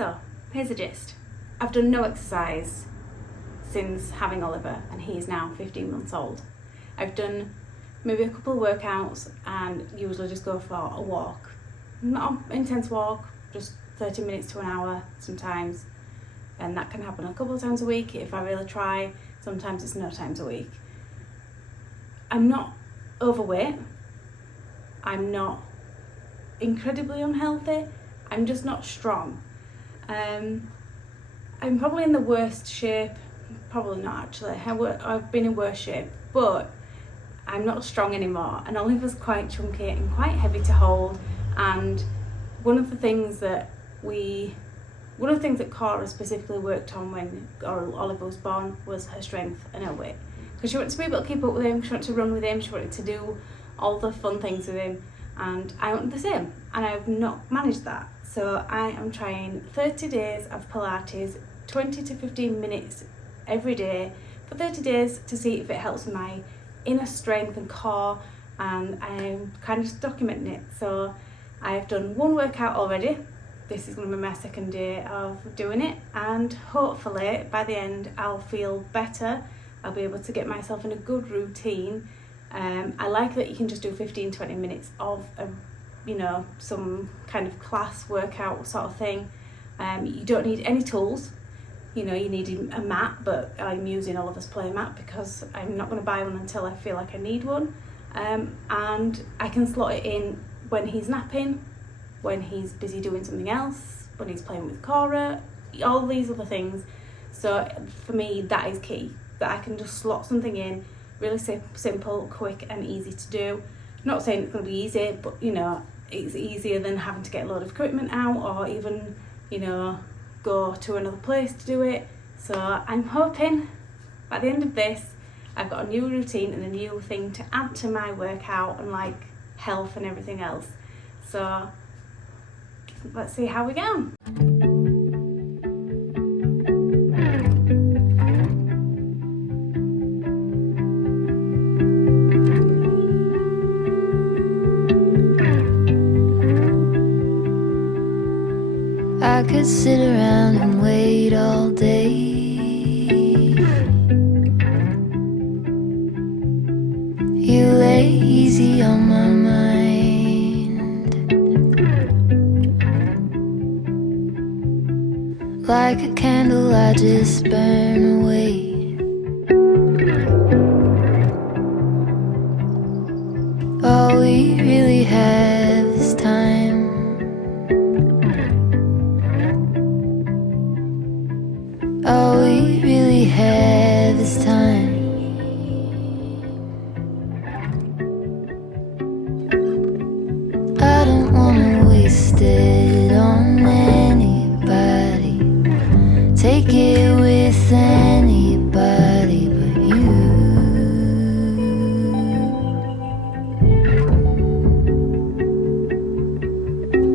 So, here's the gist. I've done no exercise since having Oliver, and he is now 15 months old. I've done maybe a couple of workouts and usually just go for a walk. Not an intense walk, just 30 minutes to an hour sometimes. And that can happen a couple of times a week if I really try. Sometimes it's no times a week. I'm not overweight. I'm not incredibly unhealthy. I'm just not strong. I'm probably in the worst shape. Probably not actually. I've been in worse shape, but I'm not strong anymore. And Oliver's quite chunky and quite heavy to hold. And one of the things that Cora specifically worked on when Oliver was born was her strength and her weight. Because she wanted to be able to keep up with him, she wanted to run with him, she wanted to do all the fun things with him. And I wanted the same, and I've not managed that. So I am trying 30 days of Pilates, 20 to 15 minutes every day for 30 days to see if it helps my inner strength and core, and I'm kind of just documenting it. So I've done one workout already. This is going to be my second day of doing it, and hopefully by the end I'll feel better. I'll be able to get myself in a good routine. I like that you can just do 15-20 minutes of some kind of class workout sort of thing. You don't need any tools. You need a mat, but I'm using Oliver's play mat because I'm not going to buy one until I feel like I need one. And I can slot it in when he's napping, when he's busy doing something else, when he's playing with Cora, all these other things. So for me, that is key, that I can just slot something in, really simple, quick and easy to do. Not saying it's going to be easy, but it's easier than having to get a load of equipment out or even, go to another place to do it. So I'm hoping by the end of this, I've got a new routine and a new thing to add to my workout and like health and everything else. So let's see how we go. I could sit around and wait all day. You lay easy on my mind, like a candle I just burn away. All we really have is time. All we really have is time. I don't wanna waste it on anybody. Take it with anybody but you.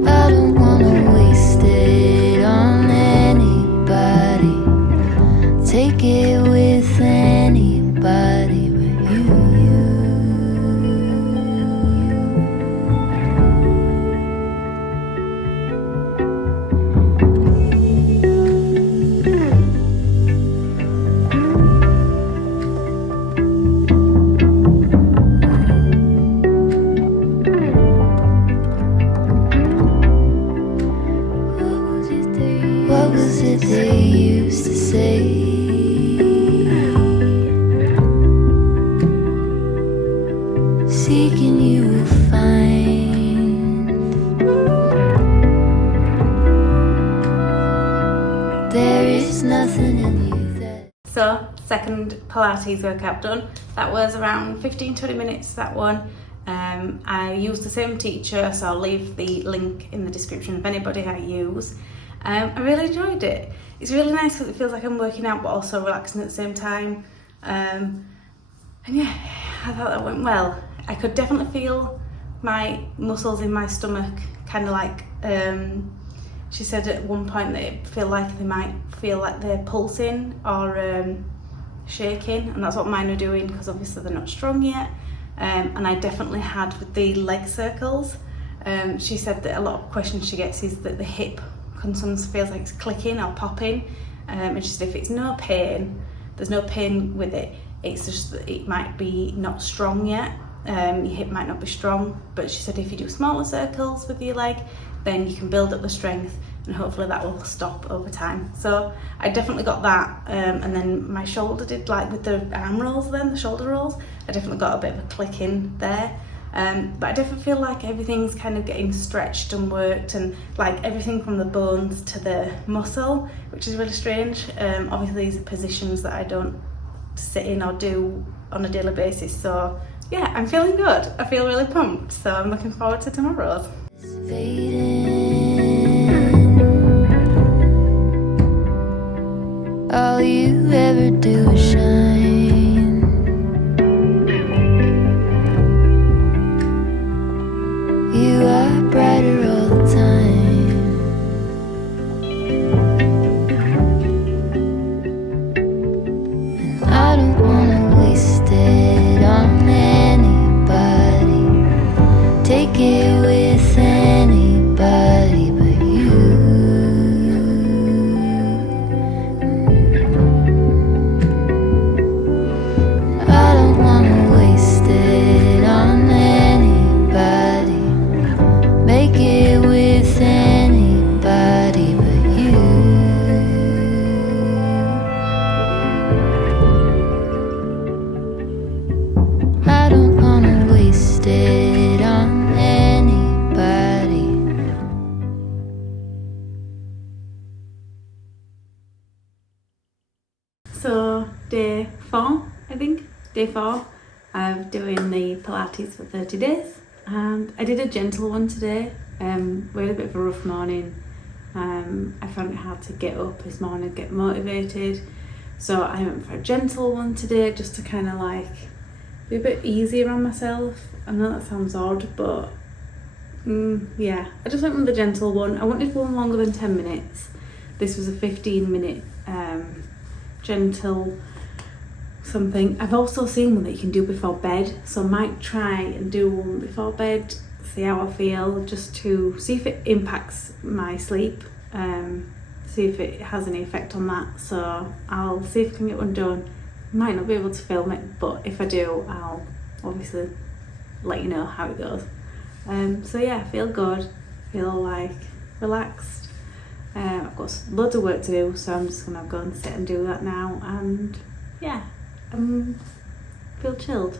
I don't wanna waste it on anybody. Take it with anybody but you. What was it they used to say? Seeking you will find. There is nothing in you that... So, second Pilates workout done. That was around 15-20 minutes, that one. I used the same teacher, so I'll leave the link in the description of anybody I use. I really enjoyed it. It's really nice because it feels like I'm working out but also relaxing at the same time. And yeah, I thought that went well. I could definitely feel my muscles in my stomach kind of like, she said at one point that it feel like they might feel like they're pulsing or shaking, and that's what mine are doing because obviously they're not strong yet. And I definitely had with the leg circles. She said that a lot of questions she gets is that the hip when someone feels like it's clicking or popping. And she said if it's no pain, there's no pain with it, it's just that it might be not strong yet. Your hip might not be strong, but she said if you do smaller circles with your leg, then you can build up the strength and hopefully that will stop over time. So I definitely got that, and then my shoulder did, like with the arm rolls then, the shoulder rolls, I definitely got a bit of a click in there. But I definitely feel like everything's kind of getting stretched and worked, and like everything from the bones to the muscle, which is really strange. Obviously these are positions that I don't sit in or do on a daily basis, so yeah, I'm feeling good. I feel really pumped, so I'm looking forward to tomorrow's. All you ever do is shine. You are brighter all the time. And I don't wanna waste it on anybody. Take it with anybody but you. I don't wanna waste it on anybody. Make it with anybody but you. I don't wanna waste it on anybody. So day 4, I think, day 4 of doing the Pilates for 30 days, and I did a gentle one today. We had a bit of a rough morning. I found it hard to get up this morning, get motivated, so I went for a gentle one today just to kind of like be a bit easier on myself. I know that sounds odd, but yeah, I just went with the gentle one. I wanted one longer than 10 minutes. This was a 15-minute gentle something. I've also seen one that you can do before bed, so I might try and do one before bed, see how I feel, just to see if it impacts my sleep, see if it has any effect on that. So I'll see if I can get one done. Might not be able to film it, but if I do, I'll obviously let you know how it goes. So yeah, I feel good, feel like relaxed. I've got loads of work to do, so I'm just gonna go and sit and do that now, and yeah, feel chilled.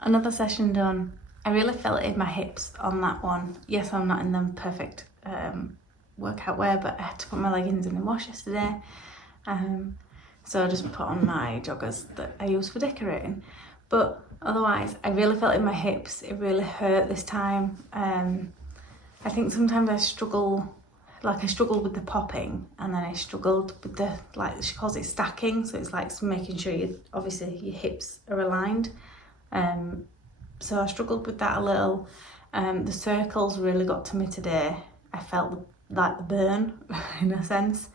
Another session done. I really felt it in my hips on that one. Yes, I'm not in them perfect workout wear, but I had to put my leggings in the wash yesterday. So I just put on my joggers that I use for decorating. But otherwise, I really felt in my hips. It really hurt this time. I think sometimes I struggle with the popping, and then I struggled with the, like she calls it stacking. So it's like making sure obviously your hips are aligned. So I struggled with that a little. The circles really got to me today. I felt like the burn in a sense.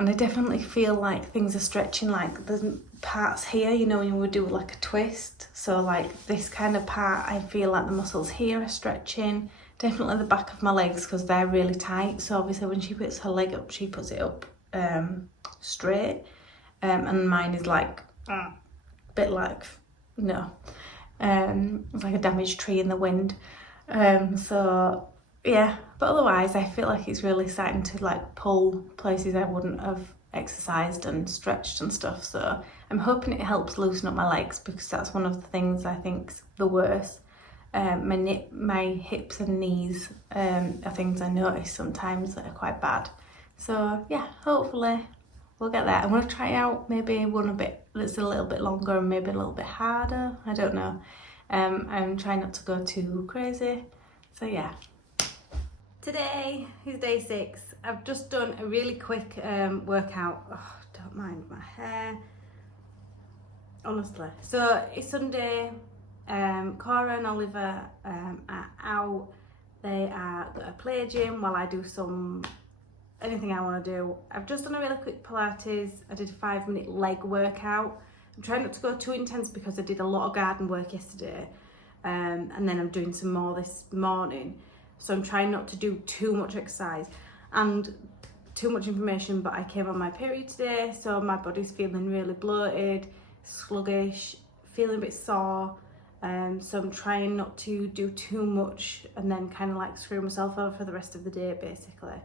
And I definitely feel like things are stretching, like there's parts here, you know, when you would do like a twist. So like this kind of part, I feel like the muscles here are stretching. Definitely the back of my legs, because they're really tight. So obviously when she puts her leg up, she puts it up straight. And mine is like a bit like, no. It's like a damaged tree in the wind. So yeah, but otherwise I feel like it's really starting to like pull places I wouldn't have exercised and stretched and stuff. So I'm hoping it helps loosen up my legs, because that's one of the things I think's the worst. My hips and knees are things I notice sometimes that are quite bad. So yeah, hopefully we'll get there. I'm going to try out maybe one a bit that's a little bit longer and maybe a little bit harder. I don't know. I'm trying not to go too crazy. So yeah. Today is day 6. I've just done a really quick workout. Oh, don't mind my hair. Honestly. So it's Sunday. Cora and Oliver are out. They are at a play gym while I do anything I want to do. I've just done a really quick Pilates. I did a 5-minute leg workout. I'm trying not to go too intense because I did a lot of garden work yesterday, and then I'm doing some more this morning. So I'm trying not to do too much exercise and too much information, but I came on my period today, so my body's feeling really bloated, sluggish, feeling a bit sore. So I'm trying not to do too much and then kind of like screw myself over for the rest of the day basically.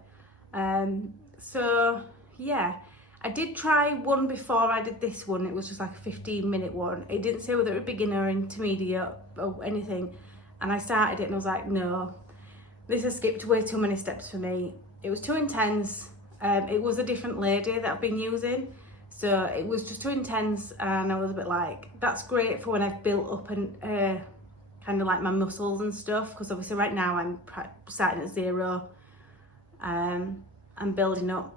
So yeah, I did try one before I did this one. It was just like a 15-minute one. It didn't say whether it was beginner or intermediate or anything, and I started it and I was like, no, this has skipped way too many steps for me. It was too intense. It was a different lady that I've been using, so it was just too intense, and I was a bit like, that's great for when I've built up and kind of like my muscles and stuff, because obviously right now I'm starting at 0. I'm building up.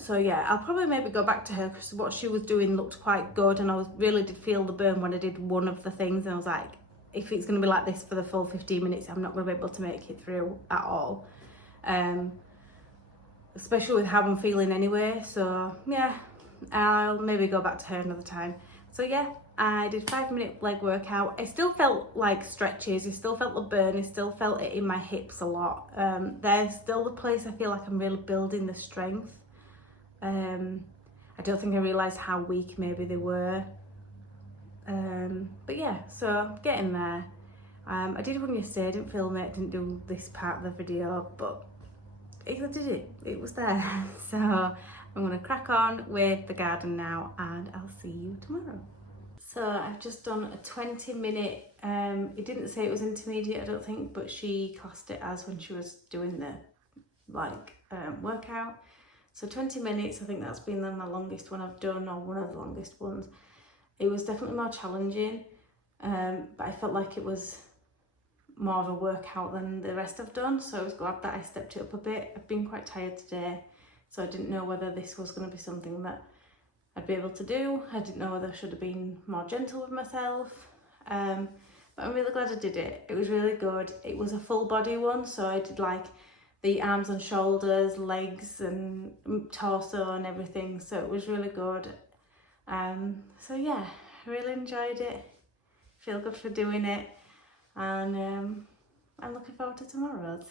So yeah, I'll probably maybe go back to her, because what she was doing looked quite good, and I really did feel the burn when I did one of the things, and I was like, if it's going to be like this for the full 15 minutes, I'm not going to be able to make it through at all. Especially with how I'm feeling anyway. So yeah, I'll maybe go back to her another time. So yeah, I did 5-minute leg workout. I still felt like stretches. I still felt the burn. I still felt it in my hips a lot. There's still the place I feel like I'm really building the strength. I don't think I realised how weak maybe they were. But yeah, so getting there. I did one yesterday. I didn't film it. Didn't do this part of the video, but I did it. It was there. So I'm gonna crack on with the garden now, and I'll see you tomorrow. So I've just done a 20-minute. It didn't say it was intermediate, I don't think, but she classed it as when she was doing the workout. So 20 minutes. I think that's been my longest one I've done, or one of the longest ones. It was definitely more challenging, but I felt like it was more of a workout than the rest I've done, so I was glad that I stepped it up a bit. I've been quite tired today, so I didn't know whether this was going to be something that I'd be able to do. I didn't know whether I should have been more gentle with myself, but I'm really glad I did it. It was really good. It was a full body one, so I did like the arms and shoulders, legs and torso and everything, so it was really good. So yeah, I really enjoyed it. Feel good for doing it, and I'm looking forward to tomorrow's.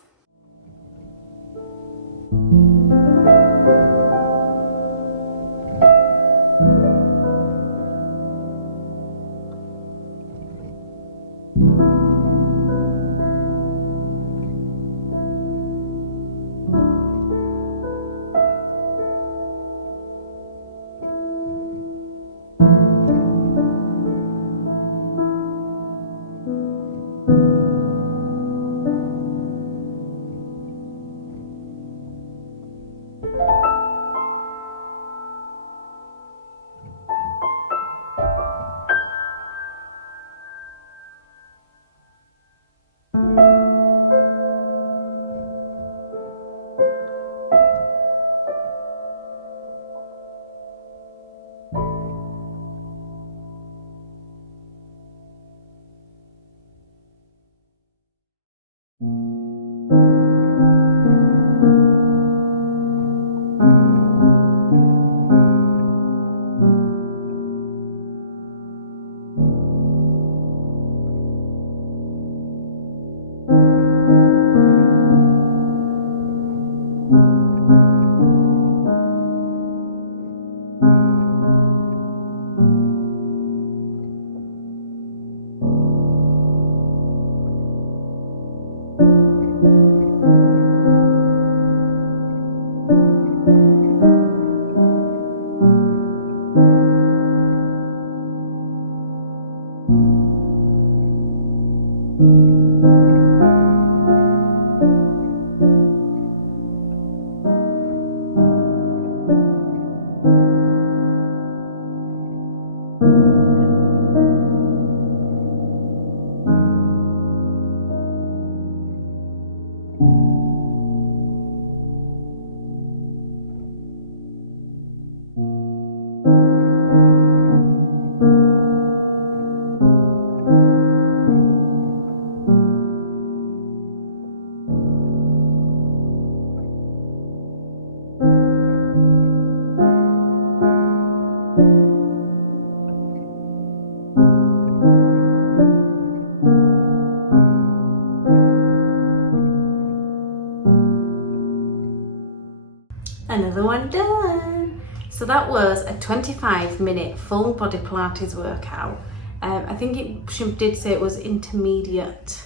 another one done. So that was a 25-minute full body Pilates workout. I think she did say it was intermediate.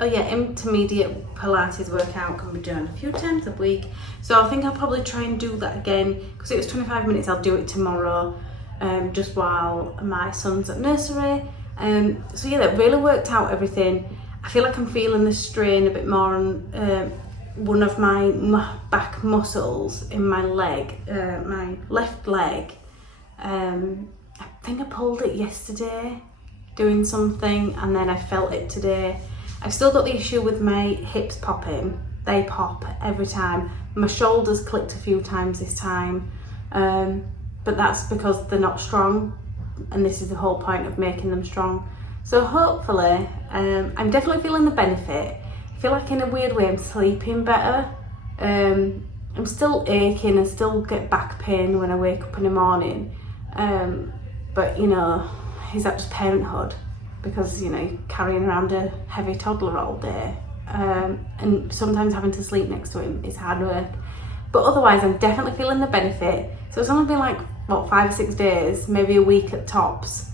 Oh yeah, intermediate Pilates workout can be done a few times a week. So I think I'll probably try and do that again, because it was 25 minutes. I'll do it tomorrow, just while my son's at nursery. So yeah, that really worked out everything. I feel like I'm feeling the strain a bit more on one of my back muscles in my leg, my left leg. I think I pulled it yesterday doing something, and then I felt it today. I've still got the issue with my hips popping. They pop every time. My shoulders clicked a few times this time, but that's because they're not strong, and this is the whole point of making them strong. So hopefully, I'm definitely feeling the benefit. I feel like in a weird way I'm sleeping better. I'm still aching, I still get back pain when I wake up in the morning, but you know, is that just parenthood? Because you know, you're carrying around a heavy toddler all day, and sometimes having to sleep next to him is hard work. But otherwise, I'm definitely feeling the benefit. So it's only been like, what, 5 or 6 days, maybe a week at tops.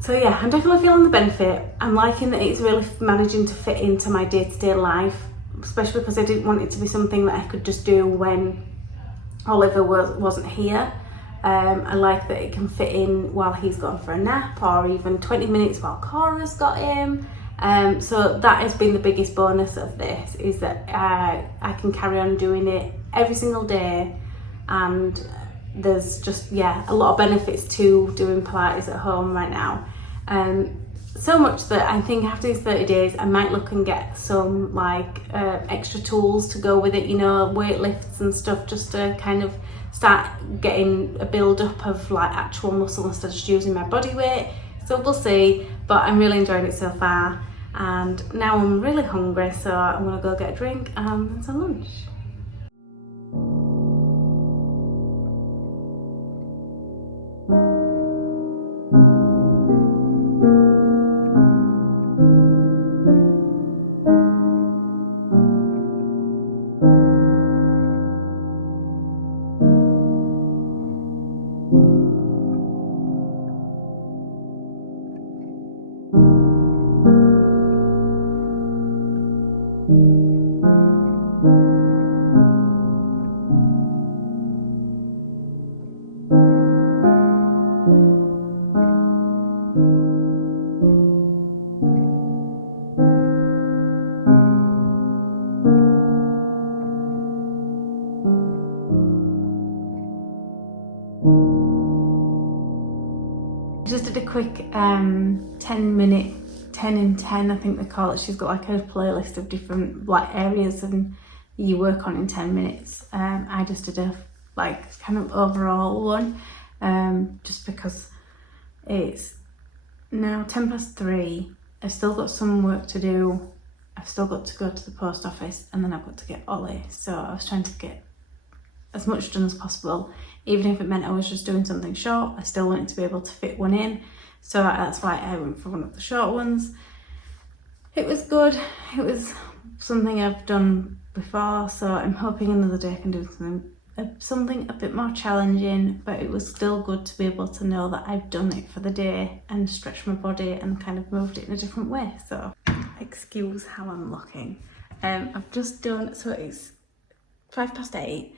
So yeah, I'm definitely feeling the benefit. I'm liking that it's really managing to fit into my day-to-day life, especially because I didn't want it to be something that I could just do when Oliver wasn't here. I like that it can fit in while he's gone for a nap, or even 20 minutes while Cora's got him. So that has been the biggest bonus of this, is that I can carry on doing it every single day, and there's just, yeah, a lot of benefits to doing Pilates at home right now. So much that I think after these 30 days I might look and get some like extra tools to go with it, you know, weight lifts and stuff, just to kind of start getting a build up of like actual muscle instead of just using my body weight. So we'll see, but I'm really enjoying it so far, and now I'm really hungry, so I'm gonna go get a drink and some lunch. Just did a quick 10-minute 10 in 10, I think they call it. She's got like a playlist of different like areas and you work on in 10 minutes. I just did a like kind of overall one, just because it's now 3:10. I've still got some work to do. I've still got to go to the post office, and then I've got to get Ollie. So I was trying to get as much done as possible. Even if it meant I was just doing something short, I still wanted to be able to fit one in. So that's why I went for one of the short ones. It was good. It was something I've done before, so I'm hoping another day I can do something a bit more challenging, but it was still good to be able to know that I've done it for the day and stretched my body and kind of moved it in a different way. So excuse how I'm looking. I've just done, so it's 8:05.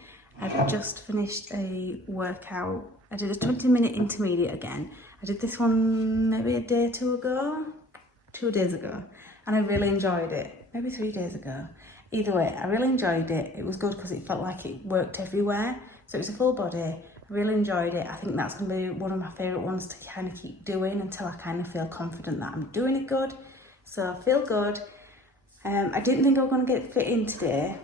I've just finished a workout. I did a 20-minute intermediate again. I did this one maybe a day or 2 ago, 2 days ago, and I really enjoyed it. Maybe 3 days ago. Either way, I really enjoyed it. It was good because it felt like it worked everywhere. So it was a full body. I really enjoyed it. I think that's going to be one of my favourite ones to kind of keep doing until I kind of feel confident that I'm doing it good. So I feel good. I didn't think I was going to get it fit in today,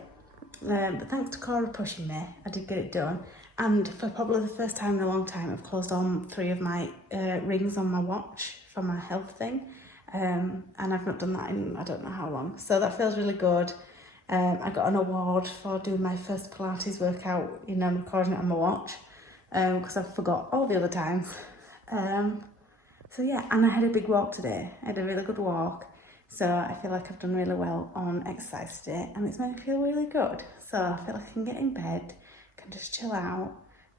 but thanks to Cora pushing me, I did get it done. And for probably the first time in a long time, I've closed on 3 of my rings on my watch for my health thing. And I've not done that in I don't know how long. So that feels really good. I got an award for doing my first Pilates workout, you know, I'm recording it on my watch, because I forgot all the other times. So yeah, and I had a big walk today. I had a really good walk. So I feel like I've done really well on exercise today, and it's made me feel really good. So I feel like I can get in bed, can just chill out,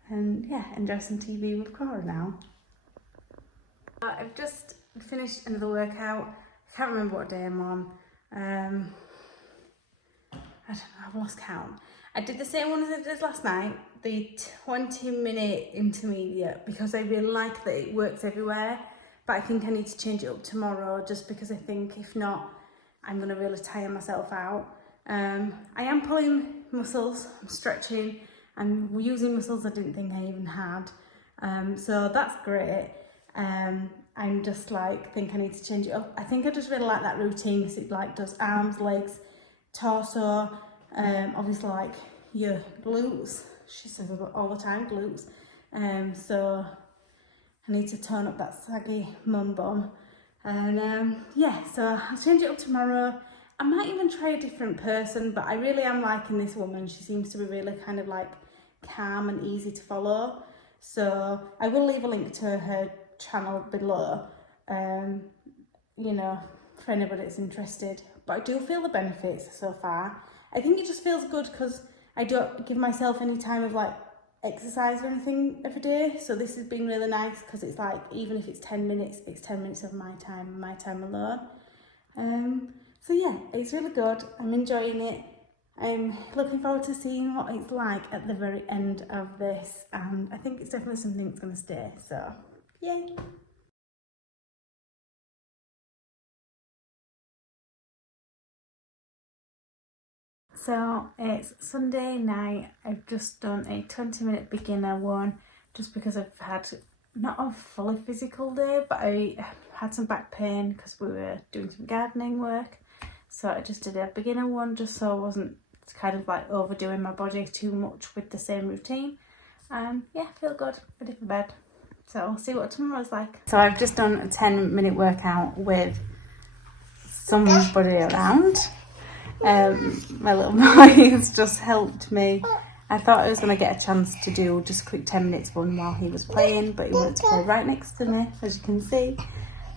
and yeah, enjoy some TV with Cora now. I've just finished another workout. I can't remember what day I'm on. I don't know, I've lost count. I did the same one as I did last night, the 20-minute intermediate, because I really like that it works everywhere. But I think I need to change it up tomorrow, just because I think if not, I'm going to really tire myself out. I am pulling muscles, I'm stretching, I'm using muscles I didn't think I even had. So that's great. I'm just like, think I need to change it up. I think I just really like that routine, because it like does arms, legs, torso, obviously like your glutes. She says all the time, glutes. So I need to tone up that saggy mum bum. And yeah, so I'll change it up tomorrow. I might even try a different person, but I really am liking this woman. She seems to be really kind of like calm and easy to follow. So I will leave a link to her channel below, you know, for anybody that's interested. But I do feel the benefits so far. I think it just feels good because I don't give myself any time of like exercise or anything every day. So this has been really nice, because it's like, even if it's 10 minutes, it's 10 minutes of my time alone. So yeah, it's really good. I'm enjoying it. I'm looking forward to seeing what it's like at the very end of this, and I think it's definitely something that's going to stay, so yay! So it's Sunday night. I've just done a 20-minute beginner one, just because I've had not a fully physical day, but I had some back pain because we were doing some gardening work. So I just did a beginner one, just so I wasn't kind of like overdoing my body too much with the same routine. Yeah, feel good, ready for bed. So I'll see what tomorrow's like. So I've just done a 10-minute workout with somebody around. My little boy has just helped me. I thought I was going to get a chance to do just a quick 10 minutes one while he was playing, but he wanted to play right next to me, as you can see.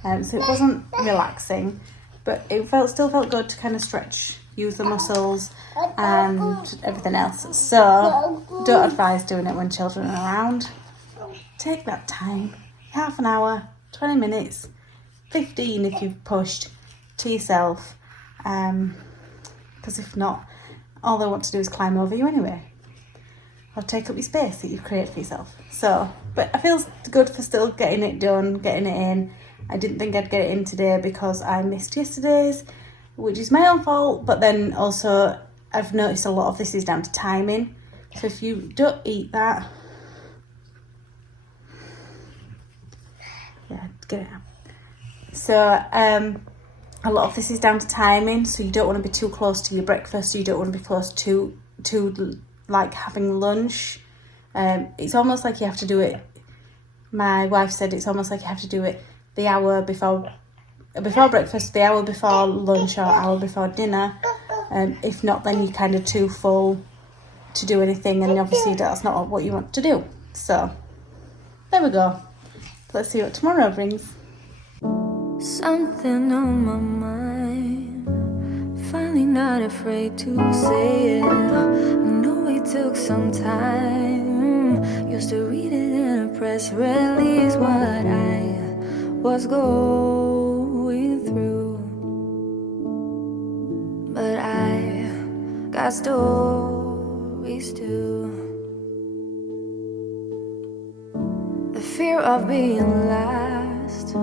So it wasn't relaxing, but it still felt good to kind of stretch, use the muscles and everything else. So don't advise doing it when children are around. Take that time, half an hour, 20 minutes, 15 if you've pushed, to yourself. Because if not, all they want to do is climb over you anyway, or take up your space that you've created for yourself. So, but I feel good for still getting it done, getting it in. I didn't think I'd get it in today because I missed yesterday's, which is my own fault, but then also I've noticed a lot of this is down to timing. So if you don't eat that, yeah, get it out. So a lot of this is down to timing, so you don't want to be too close to your breakfast, you don't want to be close to like having lunch. It's almost like you have to do it, my wife said it's almost like you have to do it the hour before breakfast, the hour before lunch, or hour before dinner. If not, then you're kind of too full to do anything, and obviously that's not what you want to do. So there we go. Let's see what tomorrow brings. Something on my mind, finally not afraid to say it. I know it took some time, used to read it in a press release what I was going through, but I got stories too. The fear of being last,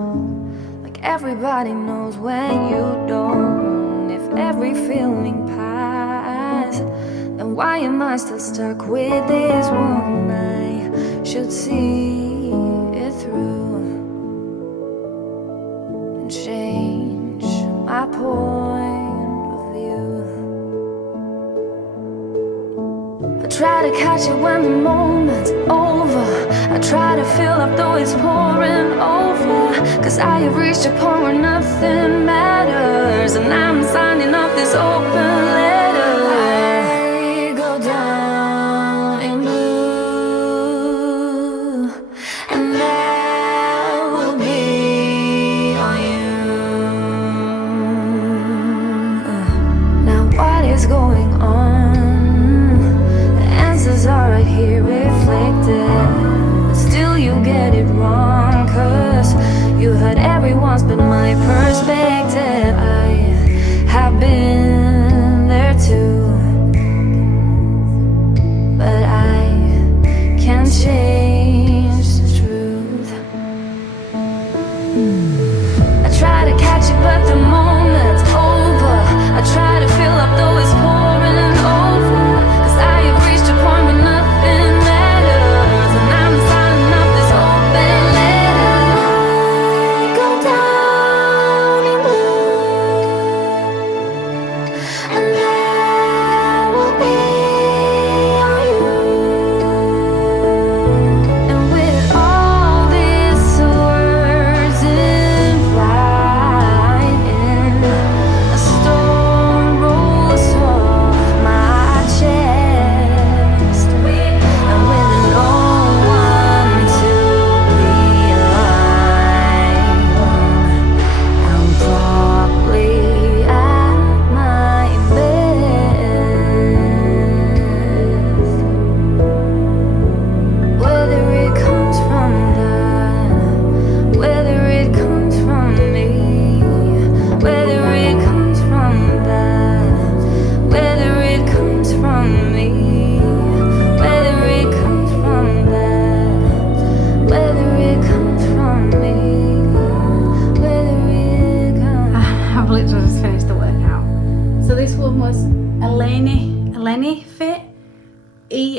everybody knows when you don't. If every feeling passed, then why am I still stuck with this one? I should see it through and change my point of view. I try to catch it when the moment's over. I try to fill up though it's pouring over, 'cause I have reached a point where nothing matters, and I'm signing up this open letter. I go down in blue, and that will be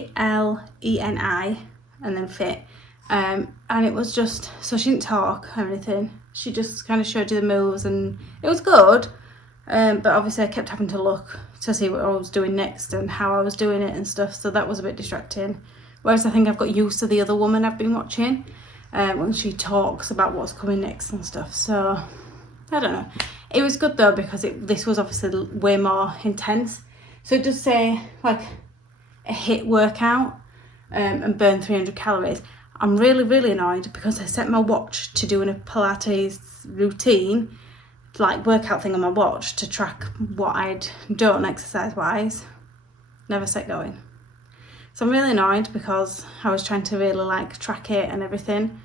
PLENI and then fit. And it was just, so she didn't talk or anything. She just kind of showed you the moves and it was good. But obviously I kept having to look to see what I was doing next and how I was doing it and stuff. So that was a bit distracting. Whereas I think I've got used to the other woman I've been watching when she talks about what's coming next and stuff. So I don't know. It was good though because this was obviously way more intense. So it does say like a HIIT workout and burn 300 calories. I'm really, really annoyed because I set my watch to doing a Pilates routine, like workout thing on my watch to track what I'd done exercise wise. Never set going. So I'm really annoyed because I was trying to really like track it and everything.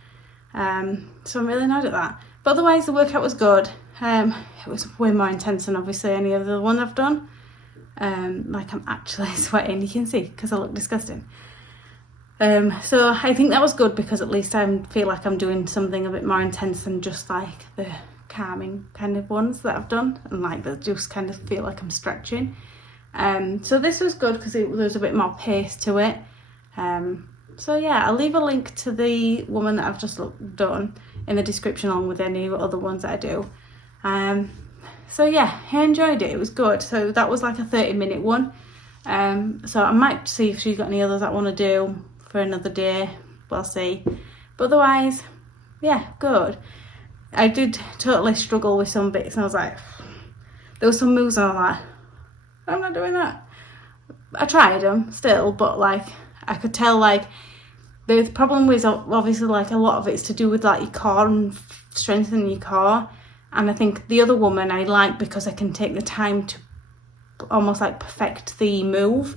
So I'm really annoyed at that. But otherwise the workout was good. It was way more intense than obviously any other one I've done. Like I'm actually sweating, you can see, because I look disgusting. So I think that was good because at least I feel like I'm doing something a bit more intense than just like the calming kind of ones that I've done, and like that just kind of feel like I'm stretching. So this was good because there was a bit more pace to it. So yeah, I'll leave a link to the woman that I've just done in the description along with any other ones that I do. So yeah, I enjoyed it. It was good. So that was like a 30-minute one. So I might see if she's got any others I want to do for another day. We'll see. But otherwise, yeah, good. I did totally struggle with some bits and I was like, there were some moves and I was like, I'm not doing that. I tried them still, but like I could tell like the problem was obviously like a lot of it's to do with like your core and strengthening your core. And I think the other woman I like because I can take the time to almost like perfect the move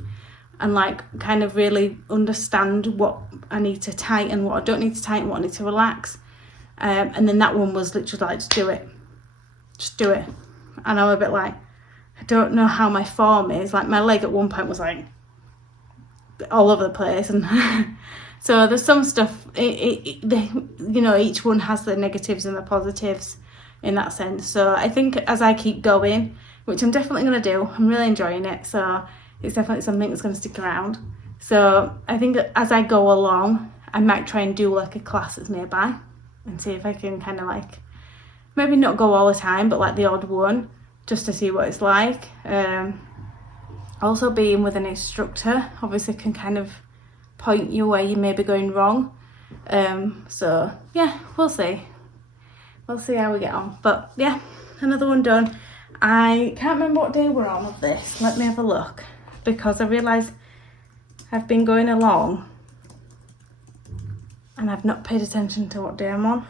and like kind of really understand what I need to tighten, what I don't need to tighten, what I need to relax. And then that one was literally like, just do it. And I'm a bit like, I don't know how my form is. Like my leg at one point was like all over the place. And so there's some stuff, you know, each one has the negatives and the positives in that sense. So I think as I keep going, which I'm definitely going to do, I'm really enjoying it. So it's definitely something that's going to stick around. So I think that as I go along, I might try and do like a class that's nearby and see if I can kind of like, maybe not go all the time, but like the odd one, just to see what it's like. Also being with an instructor obviously can kind of point you where you may be going wrong. So yeah, we'll see how we get on. But yeah, another one done. I can't remember what day we're on of this. Let me have a look, because I realise I've been going along and I've not paid attention to what day I'm on.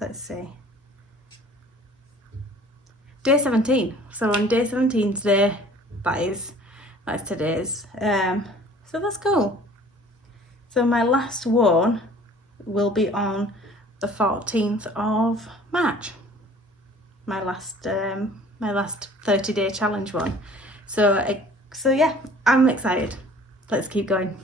Let's see. Day 17. So on day 17 today, that's today's. So that's cool. So my last one will be on the 14th of March. My last 30-day challenge one. So yeah, I'm excited. Let's keep going.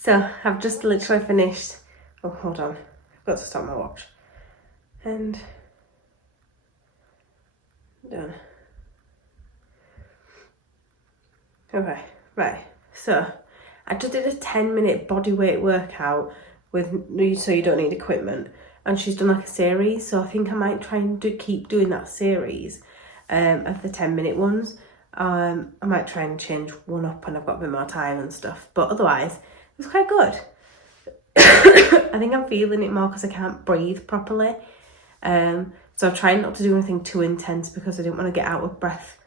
So I've just literally finished. Oh, hold on. I've got to stop my watch. And done. Okay, right. So I just did a 10-minute bodyweight workout with, so you don't need equipment. And she's done like a series, so I think I might try and keep doing that series of the 10-minute ones. I might try and change one up when I've got a bit more time and stuff. But otherwise, it was quite good. I think I'm feeling it more because I can't breathe properly. So I've tried not to do anything too intense because I didn't want to get out of breath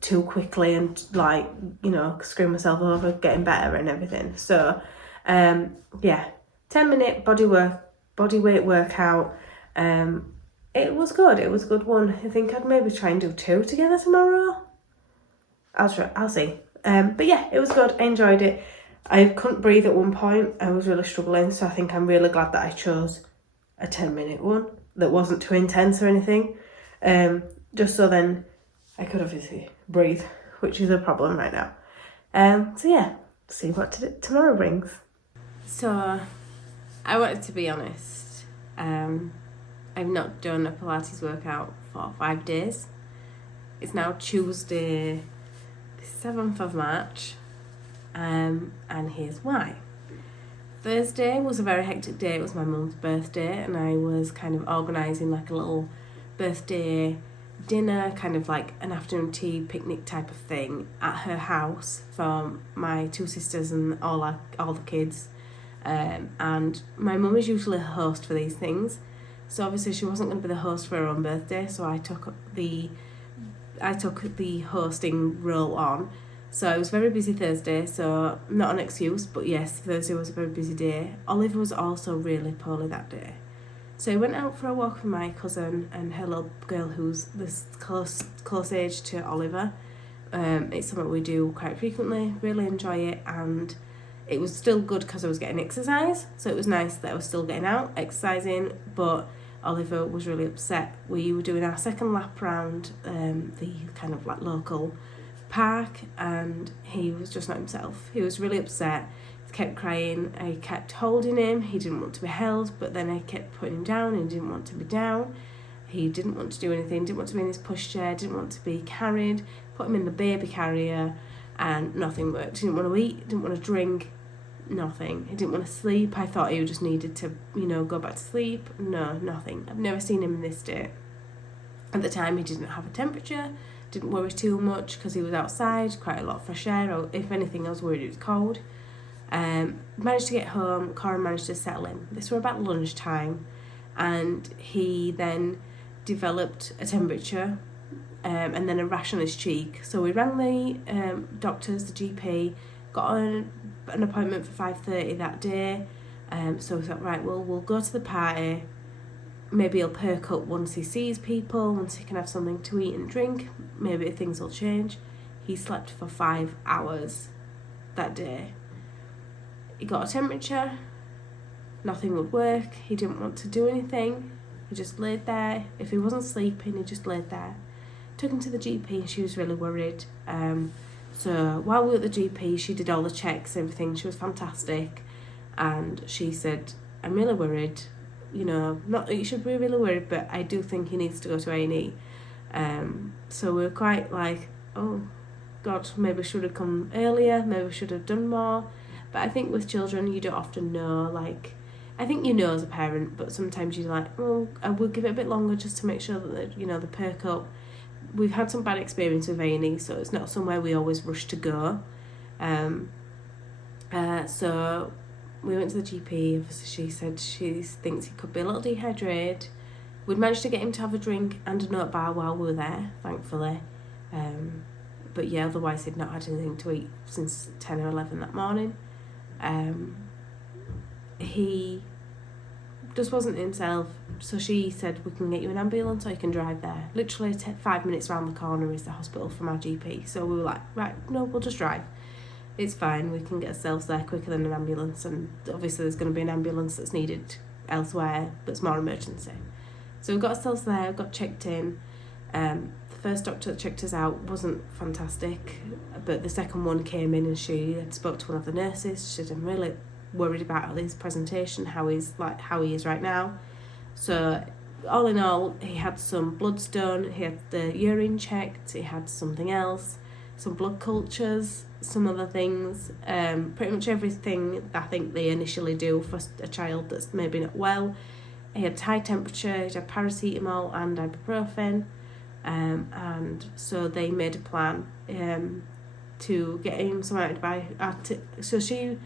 too quickly and like, you know, screw myself over getting better and everything. So yeah, 10-minute bodyweight workout. It was good. It was a good one. I think I'd maybe try and do 2 together tomorrow. I'll see. But yeah, it was good. I enjoyed it. I couldn't breathe at one point. I was really struggling, so I think I'm really glad that I chose a 10-minute one that wasn't too intense or anything. Just so then I could obviously breathe, which is a problem right now. So yeah, see what tomorrow brings. So I wanted to be honest. I've not done a Pilates workout for 5 days. It's now Tuesday, the 7th of March. And here's why. Thursday was a very hectic day. It was my mum's birthday, and I was kind of organising like a little birthday dinner, kind of like an afternoon tea picnic type of thing at her house for my 2 sisters and all the kids. And my mum is usually a host for these things, so obviously she wasn't going to be the host for her own birthday, so I took the hosting role on. So it was very busy Thursday, so not an excuse, but yes, Thursday was a very busy day. Oliver was also really poorly that day. So I went out for a walk with my cousin and her little girl who's this close age to Oliver. It's something we do quite frequently, really enjoy it, and it was still good because I was getting exercise, so it was nice that I was still getting out, exercising, but Oliver was really upset. We were doing our second lap round the kind of like local park, and he was just not himself. He was really upset. He kept crying. I kept holding him. He didn't want to be held, but then I kept putting him down, and he didn't want to be down. He didn't want to do anything, didn't want to be in his pushchair, didn't want to be carried. Put him in the baby carrier, and nothing worked. He didn't want to eat, didn't want to drink, nothing. He didn't want to sleep. I thought he just needed to, go back to sleep. No, nothing. I've never seen him in this state. At the time, he didn't have a temperature, didn't worry too much because he was outside, quite a lot of fresh air, or if anything, I was worried it was cold. Managed to get home, Corin managed to settle in. This were about lunchtime, and he then developed a temperature and then a rash on his cheek. So we rang the doctors, the GP, got an appointment for 5:30 that day. So we thought, right, well, we'll go to the party. Maybe he'll perk up once he sees people, once he can have something to eat and drink. Maybe things will change. He slept for 5 hours that day. He got a temperature. Nothing would work. He didn't want to do anything. He just laid there. If he wasn't sleeping, he just laid there. Took him to the GP, and she was really worried. So while we were at the GP, she did all the checks, everything. She was fantastic. And she said, I'm really worried. Not that you should be really worried, but I do think he needs to go to A&E. So we were quite like, oh, God, maybe we should have come earlier, maybe we should have done more. But I think with children, you don't often know, I think you know as a parent, but sometimes you're like, oh, I will give it a bit longer just to make sure that, they perk up. We've had some bad experience with A&E, so it's not somewhere we always rush to go. So we went to the GP. Obviously, she said she thinks he could be a little dehydrated. We'd managed to get him to have a drink and a nut bar while we were there, thankfully. But yeah, otherwise he'd not had anything to eat since 10 or 11 that morning. He just wasn't himself, so she said, we can get you an ambulance or you can drive there. Literally 5 minutes round the corner is the hospital from our GP. So we were like, right, no, we'll just drive. It's fine, we can get ourselves there quicker than an ambulance, and obviously there's going to be an ambulance that's needed elsewhere that's more emergency. So we got ourselves there, got checked in. The first doctor that checked us out wasn't fantastic, but the second one came in and she had spoke to one of the nurses. She said, I'm really worried about his presentation, how he is right now. So all in all, he had some bloods done, he had the urine checked, he had something else, some blood cultures, some other things, pretty much everything I think they initially do for a child that's maybe not well. He had high temperature, he had paracetamol and ibuprofen, and so they made a plan to get him some antibiotics. So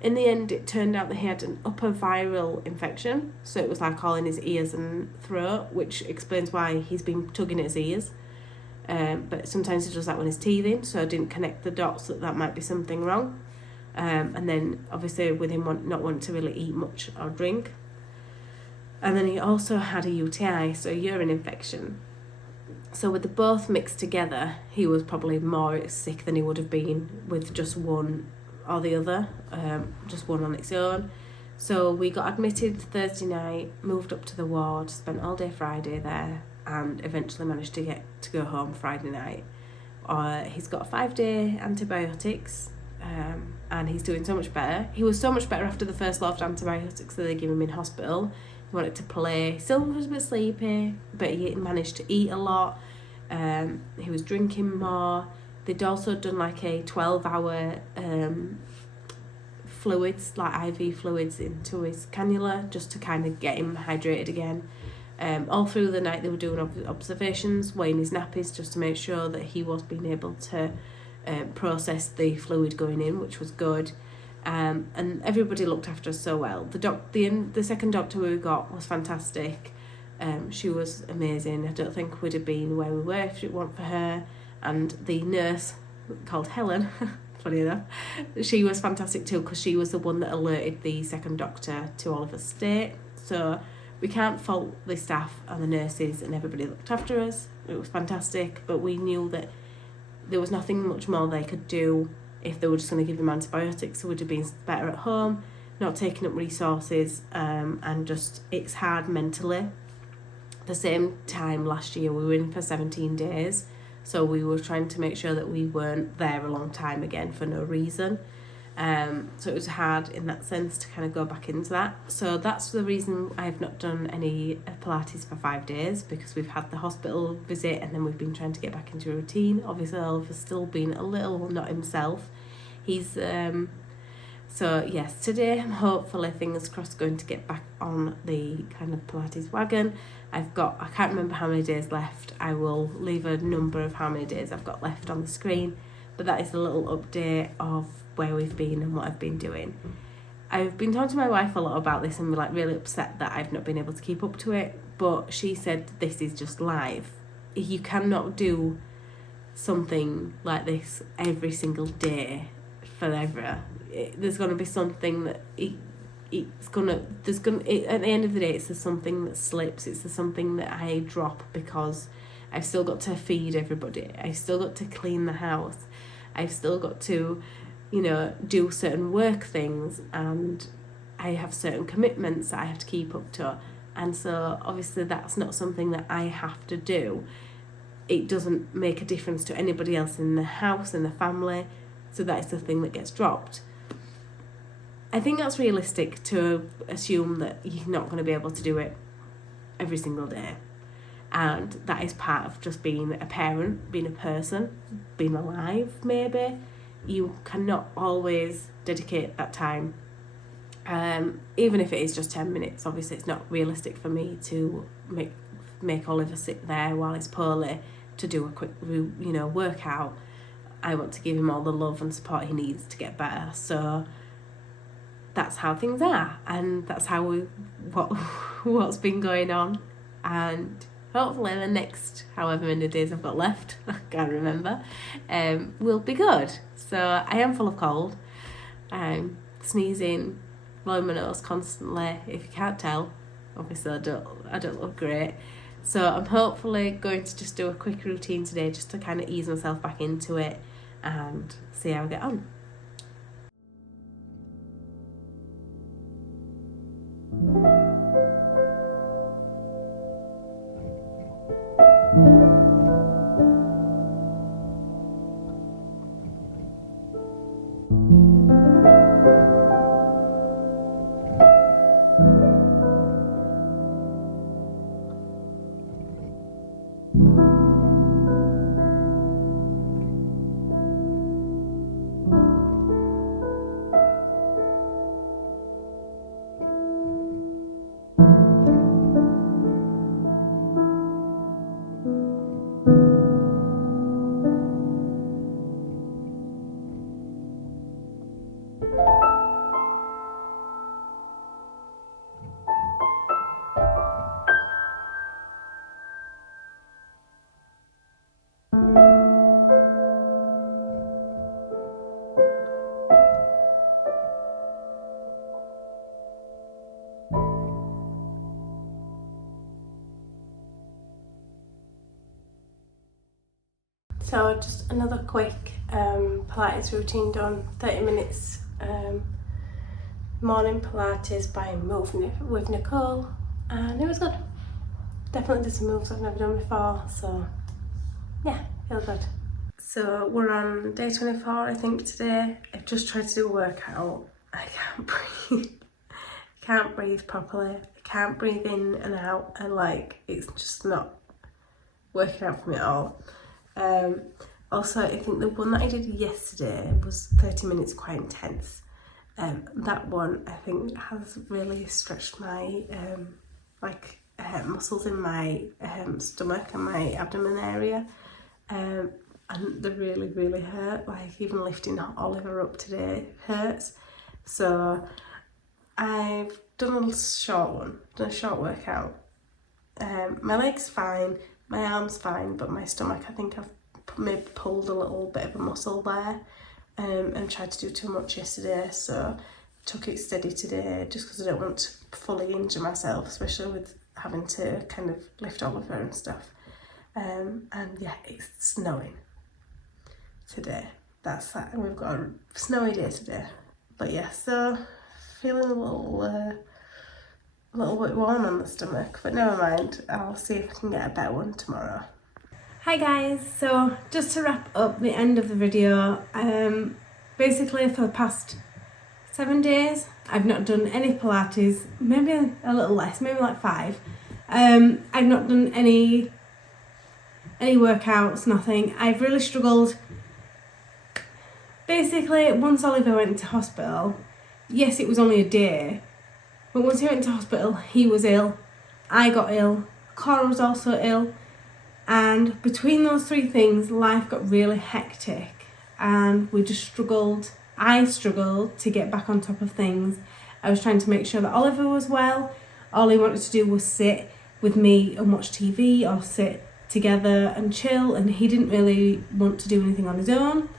in the end, it turned out that he had an upper viral infection, so it was like all in his ears and throat, which explains why he's been tugging at his ears. But sometimes he does that when he's teething, so I didn't connect the dots that might be something wrong. And then obviously with him not wanting to really eat much or drink. And then he also had a UTI, so a urine infection. So with the both mixed together, he was probably more sick than he would have been with just one or the other, just one on its own. So we got admitted Thursday night, moved up to the ward, spent all day Friday there, and eventually managed to go home Friday night. He's got 5-day antibiotics, and he's doing so much better. He was so much better after the first lot of antibiotics that they gave him in hospital. He wanted to play, still was a bit sleepy, but he managed to eat a lot. He was drinking more. They'd also done like a 12-hour fluids, like IV fluids into his cannula, just to kind of get him hydrated again. All through the night they were doing observations, weighing his nappies, just to make sure that he was being able to process the fluid going in, which was good. And everybody looked after us so well. The second doctor we got was fantastic. She was amazing. I don't think we'd have been where we were if it weren't for her. And the nurse, called Helen, funny enough, she was fantastic too, because she was the one that alerted the second doctor to Oliver's state. So we can't fault the staff and the nurses, and everybody looked after us. It was fantastic, but we knew that there was nothing much more they could do if they were just going to give him antibiotics. So we'd have been better at home, not taking up resources, and just, it's hard mentally. The same time last year we were in for 17 days, so we were trying to make sure that we weren't there a long time again for no reason. So it was hard in that sense to kind of go back into that. So that's the reason I've not done any Pilates for 5 days, because we've had the hospital visit and then we've been trying to get back into a routine. Obviously Oliver's still been a little not himself. He's so yes, today I'm hopefully, fingers crossed, going to get back on the kind of Pilates wagon. I can't remember how many days left. I will leave a number of how many days I've got left on the screen, but that is a little update of where we've been and what I've been doing. I've been talking to my wife a lot about this and we're like really upset that I've not been able to keep up to it, but she said this is just life. You cannot do something like this every single day forever. There's going to be something that at the end of the day, it's the something that slips. It's the something that I drop because I've still got to feed everybody. I've still got to clean the house. I've still got to, do certain work things, and I have certain commitments that I have to keep up to. And so obviously that's not something that I have to do. It doesn't make a difference to anybody else in the house, in the family. So that is the thing that gets dropped. I think that's realistic to assume that you're not going to be able to do it every single day. And that is part of just being a parent, being a person, being alive maybe. You cannot always dedicate that time. Even if it is just 10 minutes, obviously it's not realistic for me to make Oliver sit there while he's poorly to do a quick, workout. I want to give him all the love and support he needs to get better. So that's how things are, and that's how what's been going on. And hopefully the next however many days I've got left, I can't remember, will be good. So I am full of cold. I'm sneezing, blowing my nose constantly. If you can't tell, obviously I don't look great. So I'm hopefully going to just do a quick routine today, just to kind of ease myself back into it and see how I get on. So just another quick Pilates routine done, 30 minutes morning Pilates by Move with Nicole, and it was good. Definitely did some moves I've never done before, so yeah, feels good. So we're on day 24 I think today. I've just tried to do a workout. I can't breathe. I can't breathe properly. I can't breathe in and out, and like it's just not working out for me at all. Also, I think the one that I did yesterday was 30 minutes quite intense. That one I think has really stretched my muscles in my stomach and my abdomen area, and they really hurt. Like even lifting Oliver up today hurts. So I've done a short workout. My leg's fine, my arm's fine, but my stomach, I think I've maybe pulled a little bit of a muscle there, and tried to do too much yesterday, so took it steady today just because I don't want to fully injure myself, especially with having to kind of lift Oliver and stuff. And yeah, it's snowing today. That's that. We've got a snowy day today. But yeah, so feeling a little bit warm on the stomach, but never mind. I'll see if I can get a better one tomorrow. Hi guys, so just to wrap up the end of the video, basically for the past 7 days I've not done any Pilates, maybe a little less, maybe like 5. I've not done any workouts, nothing. I've really struggled. Basically, once Oliver went to hospital, yes, it was only a day, but once he went to hospital, he was ill, I got ill, Cora was also ill, and between those 3 things, life got really hectic, and I struggled to get back on top of things. I was trying to make sure that Oliver was well. All he wanted to do was sit with me and watch TV or sit together and chill, and he didn't really want to do anything on his own,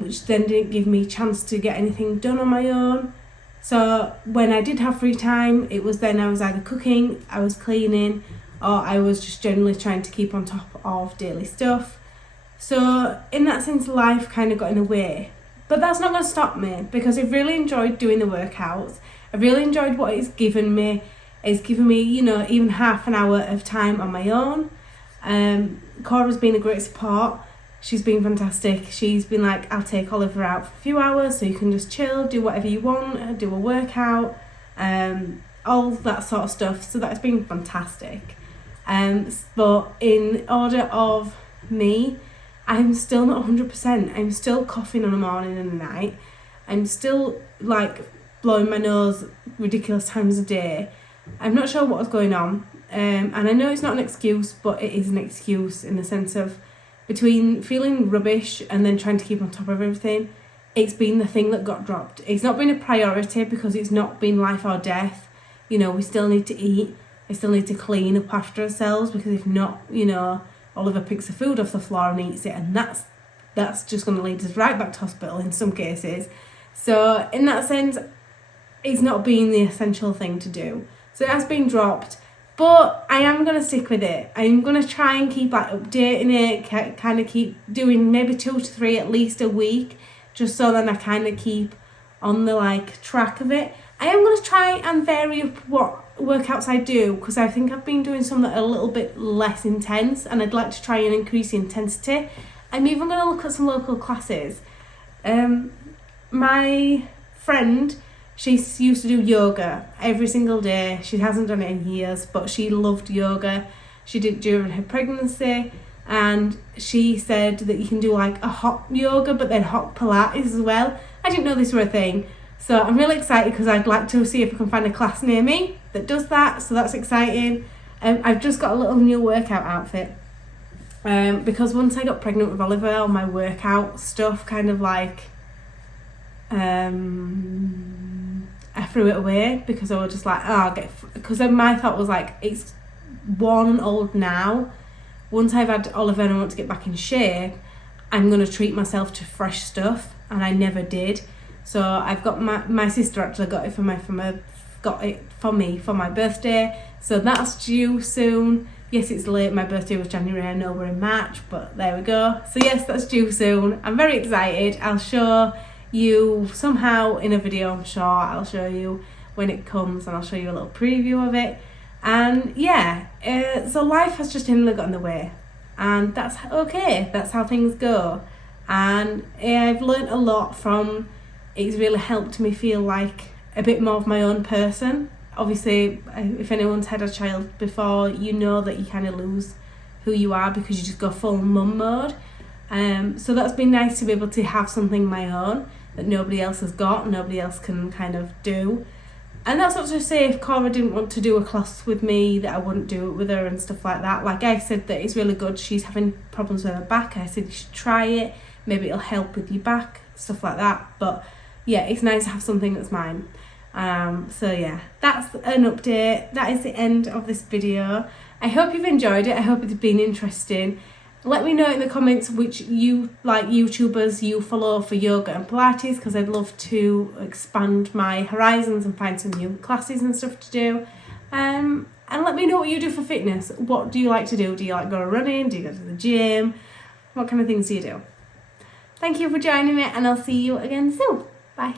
which then didn't give me a chance to get anything done on my own. So when I did have free time, it was then I was either cooking, I was cleaning, or I was just generally trying to keep on top of daily stuff. So in that sense, life kind of got in the way. But that's not going to stop me, because I've really enjoyed doing the workouts. I've really enjoyed what it's given me. It's given me, you know, even half an hour of time on my own. Cora's been a great support. She's been fantastic. She's been like, I'll take Oliver out for a few hours so you can just chill, do whatever you want, do a workout, all that sort of stuff. So that's been fantastic. But in order of me, I'm still not 100%. I'm still coughing on a morning and a night. I'm still like blowing my nose ridiculous times a day. I'm not sure what's going on. And I know it's not an excuse, but it is an excuse in the sense of between feeling rubbish and then trying to keep on top of everything, it's been the thing that got dropped. It's not been a priority because it's not been life or death. You know, we still need to eat. We still need to clean up after ourselves, because if not, you know, Oliver picks the food off the floor and eats it, and that's just going to lead us right back to hospital in some cases. So in that sense, it's not been the essential thing to do. So it has been dropped, but I am going to stick with it. I'm going to try and keep like updating it, kind of keep doing maybe 2 to 3 at least a week, just so then I kind of keep on the like track of it. I am going to try and vary up what workouts I do, because I think I've been doing some that are a little bit less intense, and I'd like to try and increase the intensity. I'm even going to look at some local classes. My friend, she used to do yoga every single day. She hasn't done it in years, but she loved yoga. She did it during her pregnancy, and she said that you can do like a hot yoga but then hot Pilates as well. I didn't know this were a thing, so I'm really excited because I'd like to see if I can find a class near me that does that, so that's exciting. I've just got a little new workout outfit, because once I got pregnant with Oliver, all my workout stuff kind of like I threw it away, because I was just like, because my thought was like, it's worn and old now. Once I've had Oliver and I want to get back in shape, I'm going to treat myself to fresh stuff, and I never did. So I've got my sister actually got it for me for my birthday, so that's due soon. Yes, it's late, my birthday was January, I know we're in March, but there we go. So yes, that's due soon. I'm very excited. I'll show you somehow in a video, I'm sure. I'll show you when it comes and I'll show you a little preview of it. And yeah, so life has just generally got in the way, and that's okay. That's how things go. And I've learnt a lot from, it's really helped me feel like a bit more of my own person. Obviously, if anyone's had a child before, you know that you kind of lose who you are because you just go full mum mode. So that's been nice to be able to have something my own that nobody else has got, nobody else can kind of do. And that's not to say if Cora didn't want to do a class with me that I wouldn't do it with her and stuff like that. Like I said, that it's really good. She's having problems with her back. I said you should try it. Maybe it'll help with your back, stuff like that. But yeah, it's nice to have something that's mine. So yeah, that's an update. That is the end of this video. I hope you've enjoyed it. I hope it's been interesting. Let me know in the comments which YouTubers you follow for yoga and Pilates, because I'd love to expand my horizons and find some new classes and stuff to do. And let me know what you do for fitness. What do you like to do? Do you like go running? Do you go to the gym? What kind of things do you do? Thank you for joining me, and I'll see you again soon. Bye.